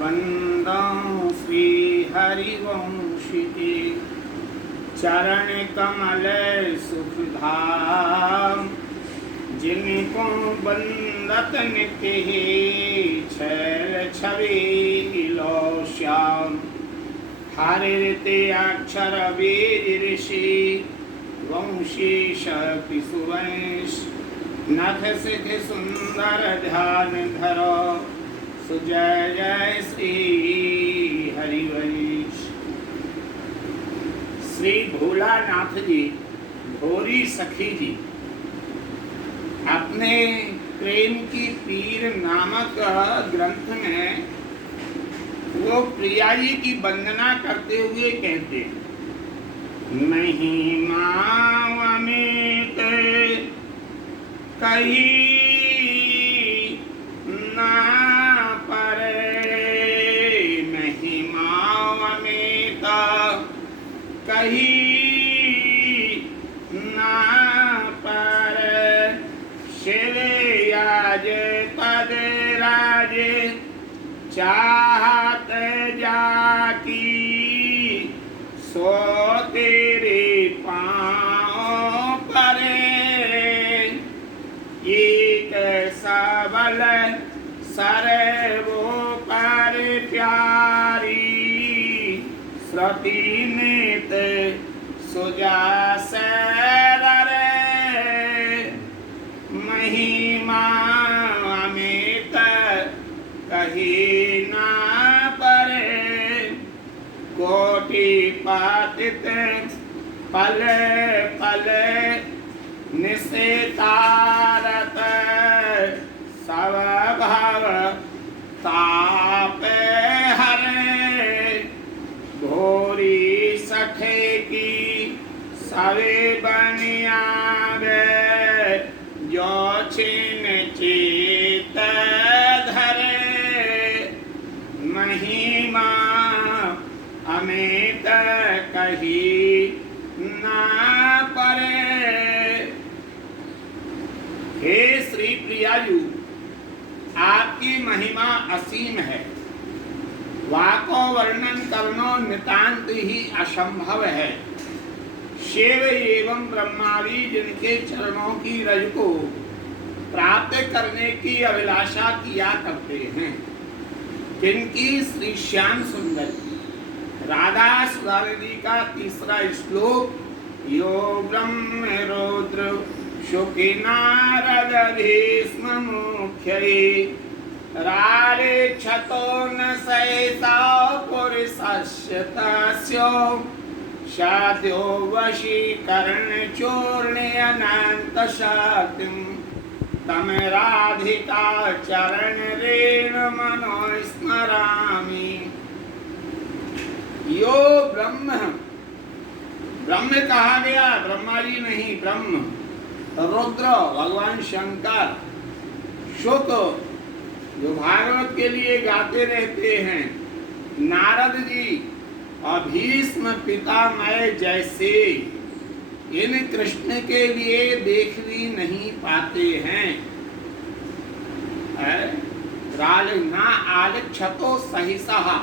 वंदं श्री हरिवंशी के चरण कमल सुखधाम, जिनको बंदत नित्य ही छैल छवि लो श्याम। हरिते अक्षर वेद ऋषि वंशी शक्ति सुवंश, नथ सिद्ध सुंदर ध्यान धरो, सुजय जय श्री हरिवंश। श्री भोलानाथ जी, भोरी सखी जी अपने प्रेम की पीर नामक ग्रंथ में वो प्रिया जी की वंदना करते हुए कहते हैं, महिमा अमित कही ना परे, महिमा अमित कही ना परे, शिव याज पद राज चाहत जाकी, सो तेरे पाँव परे, एक सबल सर्वो पर प्यारी, श्रुति नित सुजास रे, महिमा अमित कही ना परे, कोटि पातित पल पल निशितारत, सब भव ताप हरे, भोरी सठे की सवे बनियावे, जो छिन चित धरे, महिमा अमित कही ना परे। हे श्री प्रियायु, आपकी महिमा असीम है, वाको वर्णन करनो नितांत ही असंभव है। शिव एवं ब्रह्मावी जिनके चरणों की रज को प्राप्त करने की अभिलाषा किया करते हैं, जिनकी श्री श्याम सुंदर राधा सुधारदी का तीसरा श्लोक, यो ब्रह्म रुद्र शुकि नारद भीष्म मुख्ये, रारे क्षतो न सहसा पुरुषस्य तस्यो, शाद्यो वशीकरण चूर्णे अनंत शक्तिं, तम राधिका चरण रेण मनो स्मरामि। यो ब्रह्म, ब्रह्म कहा गया, ब्रह्मा जी नहीं, ब्रह्म, रुद्र भगवान शंकर, शुक जो भागवत के लिए गाते रहते हैं, नारद जी और भीष्म पितामह जैसे इन कृष्ण के लिए देख भी नहीं पाते हैं। राल ना आलक्षतो सहिसहा,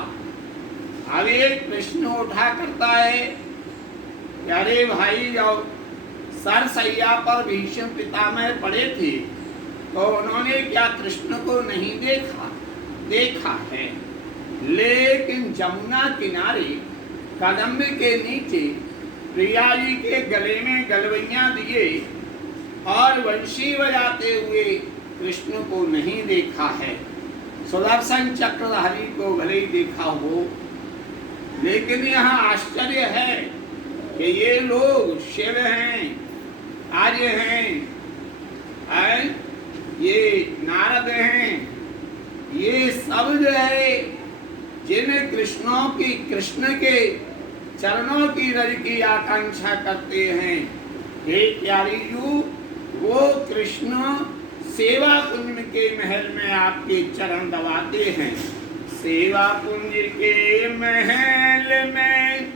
अरे कृष्ण उठा करता है, अरे भाई जाओ, सरसैया पर भीष्म पितामह पड़े थे तो उन्होंने क्या कृष्ण को नहीं देखा? देखा है, लेकिन जमुना किनारे कदम्ब के नीचे प्रिया जी के गले में गलवैया दिए और वंशी बजाते हुए कृष्ण को नहीं देखा है। सुदर्शन चक्रधारी को भले ही देखा हो, लेकिन यहाँ आश्चर्य है कि ये लोग शिव हैं, आर्य हैं, ये नारद हैं, ये सब जो है जिन कृष्ण के चरणों की रज की आकांक्षा करते हैं, हे प्यारी जू, वो कृष्ण सेवा कुंज के महल में आपके चरण दबाते हैं। सेवा कुंज के महल में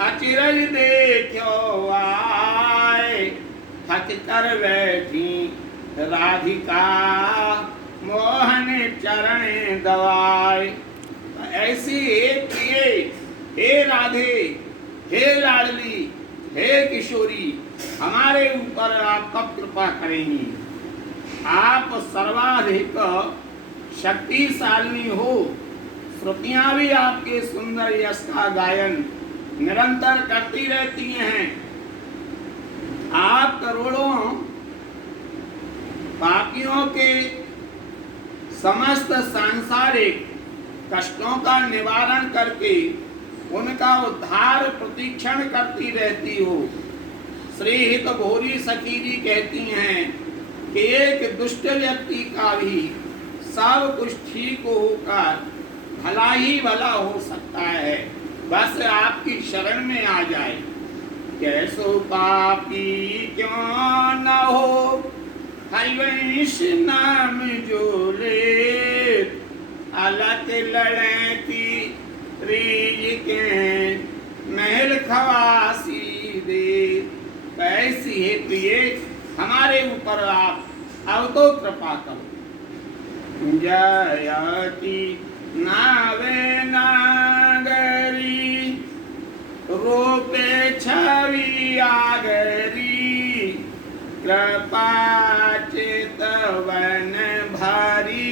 अचिरज देखो आए, थक कर बैठी राधिका मोहन चरण दवाए। ऐसी हे प्रिय, हे राधे, हे लाडली, हे किशोरी, हमारे ऊपर आप कब कृपा करेंगी? आप सर्वाधिक शक्तिशाली हो। श्रुतियां भी आपके सुंदर यश का गायन निरंतर करती रहती हैं। आप करोड़ों पापियों के समस्त सांसारिक कष्टों का निवारण करके उनका उद्धार प्रतिक्षण करती रहती हो। श्री हित भोरी सखी जी कहती हैं कि एक दुष्ट व्यक्ति का भी सब कुछ ठीक होकर भला ही भला हो सकता है, बस आपकी शरण में आ जाए। कैसो पापी क्यों न हो, हरिवंश नाम जो ले, अलग लड़ती रीज के महल खवासी दे। कैसी है प्रिय, हमारे ऊपर आप अब तो कृपा करो। जयति नावे नागरी, रूपे छवि आगरी, कृपा चितवन भारी,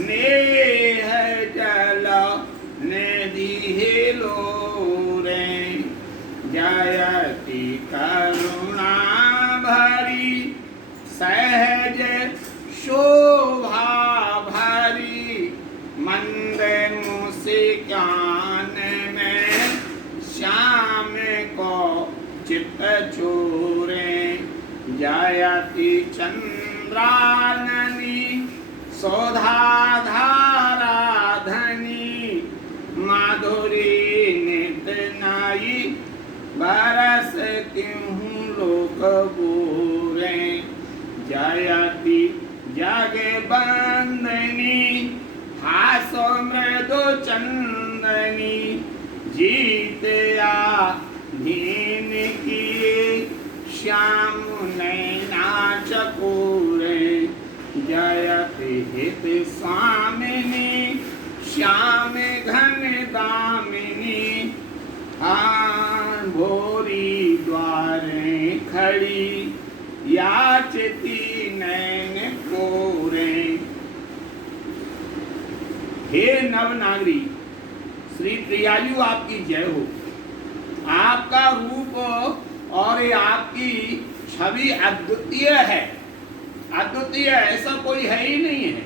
नेह जल निधि लोरे। जयति करुणा भरी, सहज शोभा भरी, मंद मुस्कान में श्याम को चित्त चोरे। जयति चंद्राननी, सौधा धारा धनी, माधुरी नित नाई, बरस तिहूँ लोक बोरे। जयति जग बंदनी, हासो मृदु चंदनी, जीत आधीन किए, श्याम नैना चकोरे। जयति हित स्वामिनी, श्याम घन दामिनी, हाँ भोरी द्वारे खड़ी, याचती नैन कोरे। हे नवनागरी, श्री प्रियायु आपकी जय हो। आपका रूप और ये आपकी छवि अद्वितीय है। अद्वितीय, ऐसा कोई है ही नहीं है।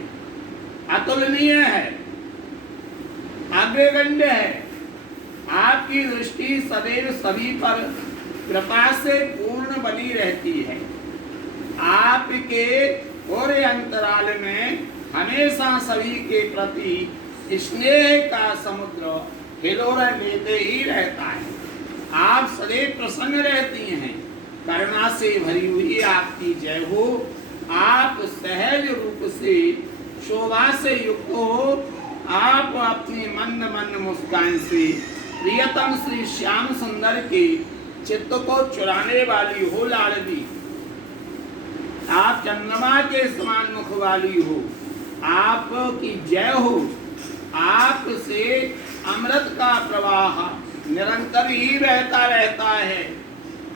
अतुलनीय है, अग्रगण्य है। आपकी दृष्टि सदैव सभी पर कृपा से पूर्ण बनी रहती है। आपके और अंतराल में हमेशा सभी के प्रति स्नेह का समुद्र हिलोरा लेते ही रहता है। आप सदैव प्रसन्न रहती हैं। करुणा से भरी हुई आपकी जय हो। आप सहज रूप से शोभा से युक्त हो। आप अपनी मंद मंद मुस्कान से प्रियतम श्री श्याम सुंदर के चित्त को चुराने वाली हो लाडली। आप चंद्रमा के समान मुख वाली हो। आपकी जय हो। आप से अमृत का प्रवाह निरंतर ही बहता रहता है,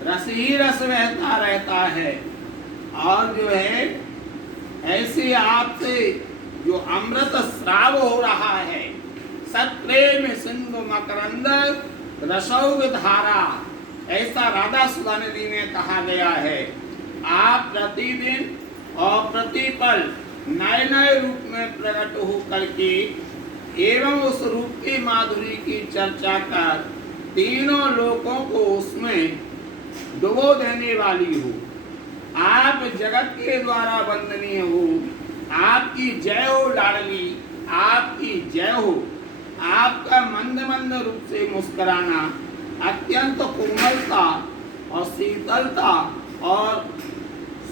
रस ही रस बहता रहता है। और जो है ऐसे आपसे जो अमृत स्राव हो रहा है, सत्प्रेम सिंधु मकरंद रसौग धारा, ऐसा राधा सुधा नदी में कहा गया है। आप प्रतिदिन और प्रतिपल नए नए रूप में प्रकट हो करके एवं उस रूप की माधुरी की चर्चा कर तीनों लोगों को उसमें डुबो देने वाली हो। आप जगत के द्वारा वंदनीय हो। आपकी जय हो लाडली, आपकी जय हो। आपका मंद मंद रूप से मुस्कुराना अत्यंत कोमलता और शीतलता और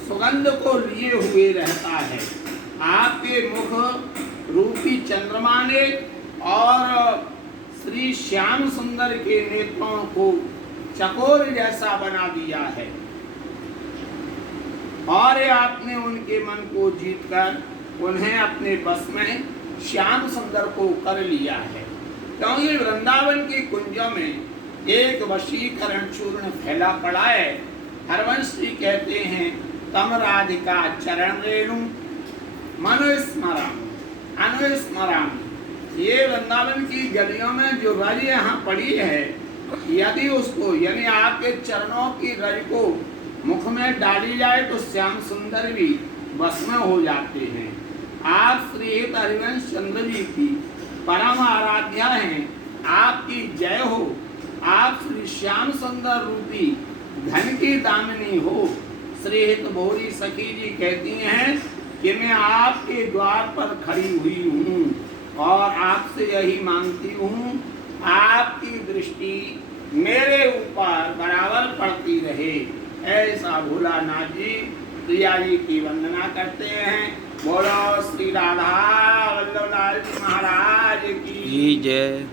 सुगंध को लिए हुए रहता है। आपके मुख रूपी चंद्रमा ने और श्री श्याम सुंदर के नेत्रों को चकोर जैसा बना दिया है और आपने उनके मन को जीतकर उन्हें अपने बस में श्याम सुंदर को कर लिया है। क्योंकि वृंदावन की कुंजों में एक वशीकरण चूर्ण फैला पड़ा है। हरवंश जी कहते हैं तम राधिका चरण रेणु मनुस्मरामि अनुस्मरामि। ये वृंदावन की गलियों में जो रज यहाँ पड़ी है, यदि उसको यानी आपके चरणों की रज को मुख में डाली जाए तो श्याम सुंदर भी भस्म हो जाते हैं। आप श्री हरिवंश चंद्र जी की परम आराध्या हैं, आपकी जय हो। आप श्री श्याम सुंदर रूपी धन की दामिनी हो। श्री हित भोरी सखी जी कहती हैं कि मैं आपके द्वार पर खड़ी हुई हूँ और आपसे यही मांगती हूँ, आपकी दृष्टि मेरे ऊपर बराबर पड़ती रहे। ऐसा भोलानाथ जी प्रिया जी की वंदना करते हैं। बोलो श्री राधा वल्लभ लाल जी महाराज की जय।